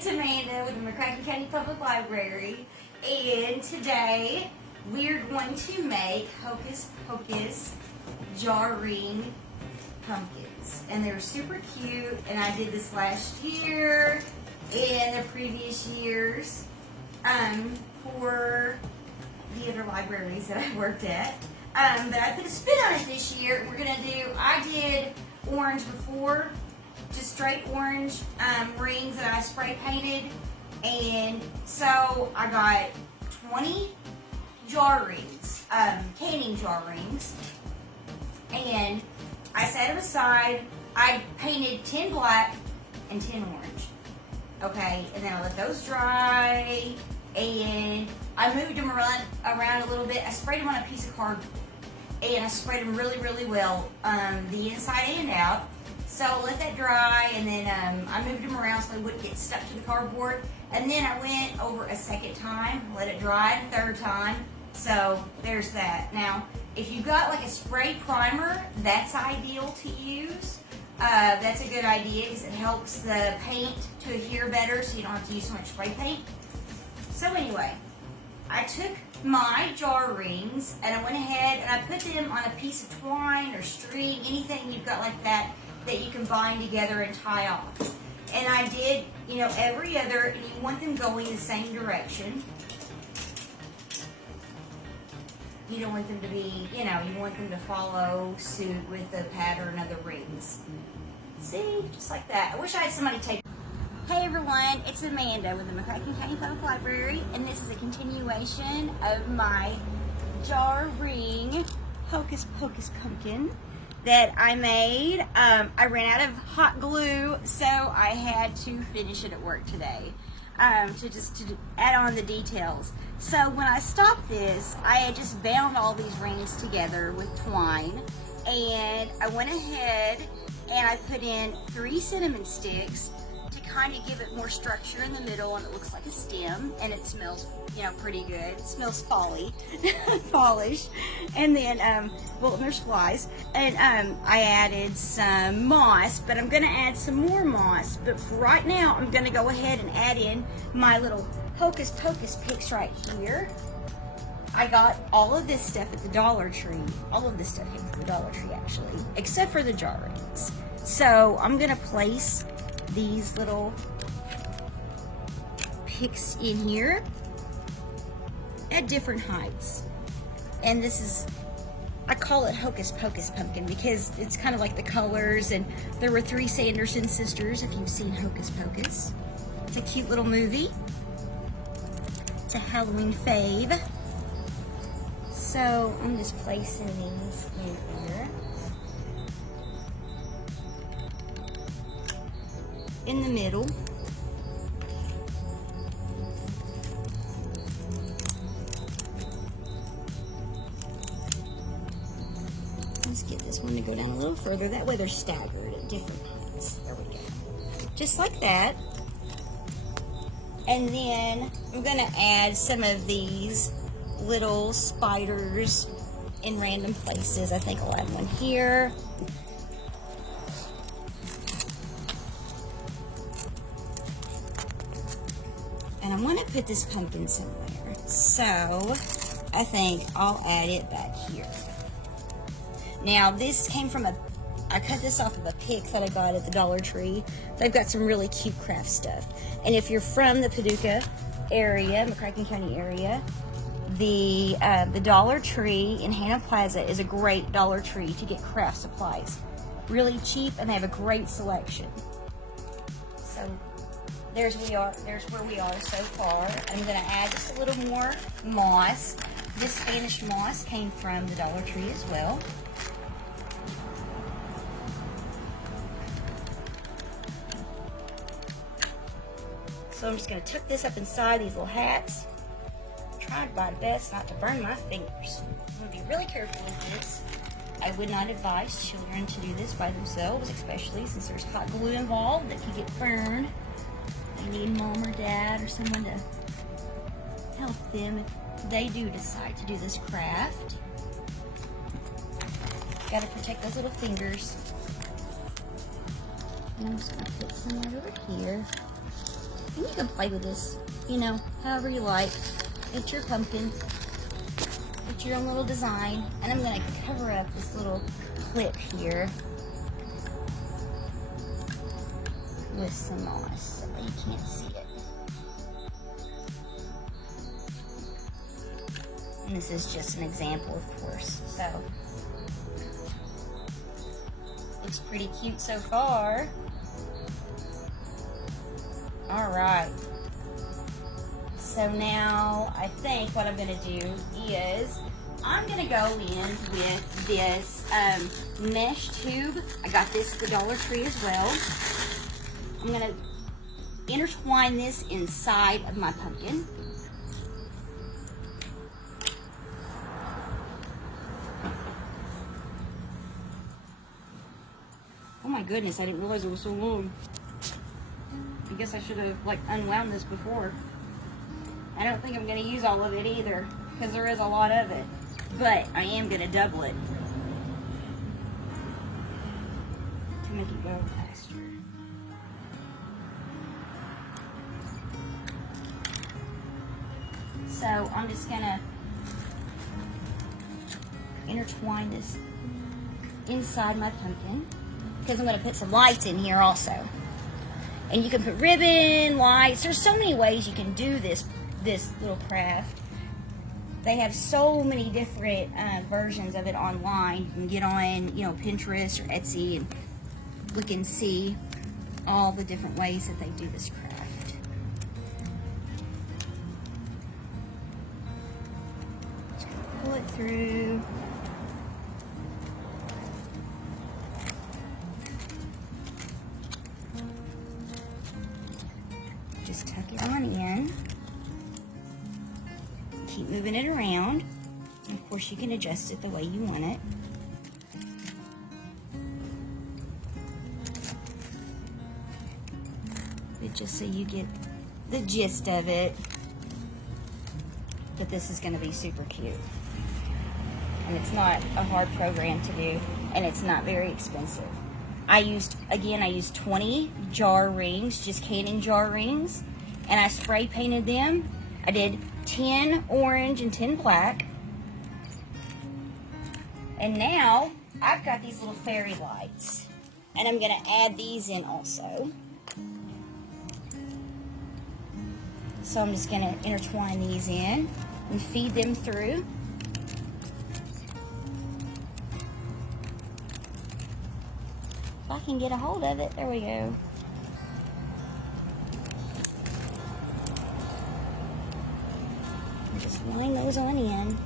it's Amanda with the McCracken County Public Library, and today we're going to make Hocus Pocus jar ring pumpkins. And they're super cute, and I did this last year and the previous years for the other libraries that I worked at. But I put a spin on it this year. I did orange before, just straight orange rings that I spray painted. And so I got 20 jar rings, canning jar rings. And I set them aside. I painted 10 black and 10 orange. Okay, and then I let those dry. And I moved them around a little bit. I sprayed them on a piece of cardboard. And I sprayed them really, really well, the inside and out. So I let that dry, and then I moved them around so they wouldn't get stuck to the cardboard. And then I went over a second time, let it dry a third time. So there's that. Now, if you've got like a spray primer, that's ideal to use. That's a good idea because it helps the paint to adhere better so you don't have to use so much spray paint. So anyway, I took my jar rings and I went ahead and I put them on a piece of twine or string, anything you've got like that you can bind together and tie off. And I did, every other, and you want them going the same direction. You don't want them to be, you want them to follow suit with the pattern of the rings. See, just like that. I wish I had somebody take. Hey everyone, it's Amanda with the McCracken County Public Library, and this is a continuation of my jar ring Hocus Pocus pumpkin that I made. I ran out of hot glue, so I had to finish it at work today to add on the details. So when I stopped this, I had just bound all these rings together with twine, and I went ahead and I put in 3 cinnamon sticks to kind of give it more structure in the middle, and it looks like a stem, and it smells, pretty good. It smells fallish. And then, well, there's flies. And I added some moss, but I'm going to add some more moss. But for right now, I'm going to go ahead and add in my little Hocus Pocus picks right here. I got all of this stuff at the Dollar Tree. All of this stuff came from the Dollar Tree, actually, except for the jar rings. So I'm going to place these little picks in here at different heights. And this is, I call it Hocus Pocus pumpkin because it's kind of like the colors, and there were 3 Sanderson sisters, if you've seen Hocus Pocus. It's a cute little movie. It's a Halloween fave. So I'm just placing these in here. In the middle. Let's get this one to go down a little further. That way they're staggered at different heights. There we go. Just like that. And then I'm going to add some of these little spiders in random places. I think I'll add one here. And I want to put this pumpkin somewhere, so I think I'll add it back here. Now this came from I cut this off of a pick that I got at the Dollar Tree. They've got some really cute craft stuff. And if you're from the Paducah area, McCracken County area, the Dollar Tree in Hannah Plaza is a great Dollar Tree to get craft supplies. Really cheap, and they have a great selection. So there's where we are so far. I'm going to add just a little more moss. This Spanish moss came from the Dollar Tree as well. So I'm just going to tuck this up inside these little hats. Try my best not to burn my fingers. I'm going to be really careful with this. I would not advise children to do this by themselves, especially since there's hot glue involved that could get burned. They need mom or dad or someone to help them if they do decide to do this craft. Got to protect those little fingers. And I'm just going to put some right over here. And you can play with this, you know, however you like. It's your pumpkin. It's your own little design. And I'm gonna cover up this little clip here with some moss so you can't see it. And this is just an example, of course. So, looks pretty cute so far. All right. So now I think what I'm gonna do is I'm gonna go in with this mesh tube. I got this at the Dollar Tree as well. I'm gonna intertwine this inside of my pumpkin. Oh my goodness, I didn't realize it was so long. I guess I should have like unwound this before. I don't think I'm gonna use all of it either because there is a lot of it, but I am gonna double it to make it go faster. So I'm just gonna intertwine this inside my pumpkin because I'm gonna put some lights in here also. And you can put ribbon, lights. There's so many ways you can do this little craft. They have so many different versions of it online. You can get on, you know, Pinterest or Etsy, and we can see all the different ways that they do this craft. Just pull it through. Just tuck it on in. Keep moving it around. And of course, you can adjust it the way you want it. But just so you get the gist of it. But this is going to be super cute. And it's not a hard program to do. And it's not very expensive. I used 20 jar rings, just canning jar rings, and I spray painted them. I did 10 orange and 10 black. And now I've got these little fairy lights, and I'm gonna add these in also. So I'm just gonna intertwine these in and feed them through. If I can get a hold of it, there we go. Just line those on in.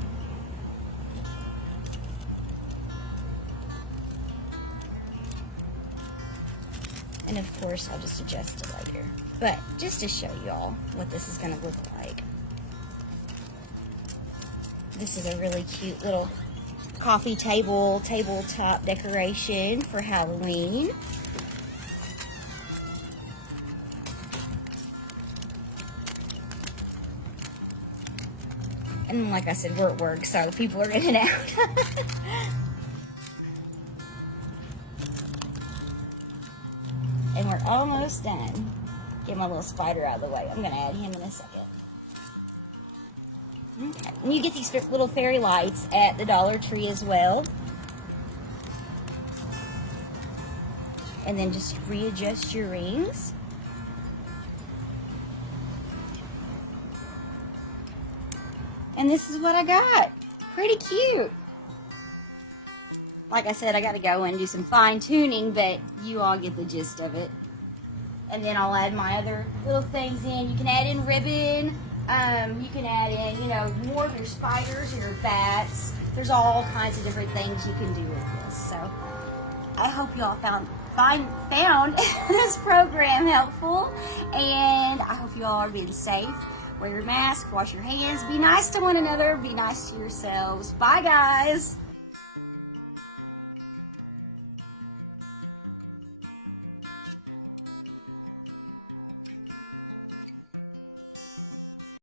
And of course, I'll just adjust it later. But just to show you all what this is gonna look like. This is a really cute little coffee table, tabletop decoration for Halloween. And like I said, we're at work, so people are in and out. And we're almost done. Get my little spider out of the way. I'm gonna add him in a second. Okay. And you get these little fairy lights at the Dollar Tree as well. And then just readjust your rings. And this is what I got. Pretty cute. Like I said, I gotta go and do some fine tuning, but you all get the gist of it. And then I'll add my other little things in. You can add in ribbon. You can add in, you know, more of your spiders or your bats. There's all kinds of different things you can do with this. So I hope you all found this program helpful, and I hope you all are being safe. Wear your mask, wash your hands, be nice to one another, be nice to yourselves. Bye, guys.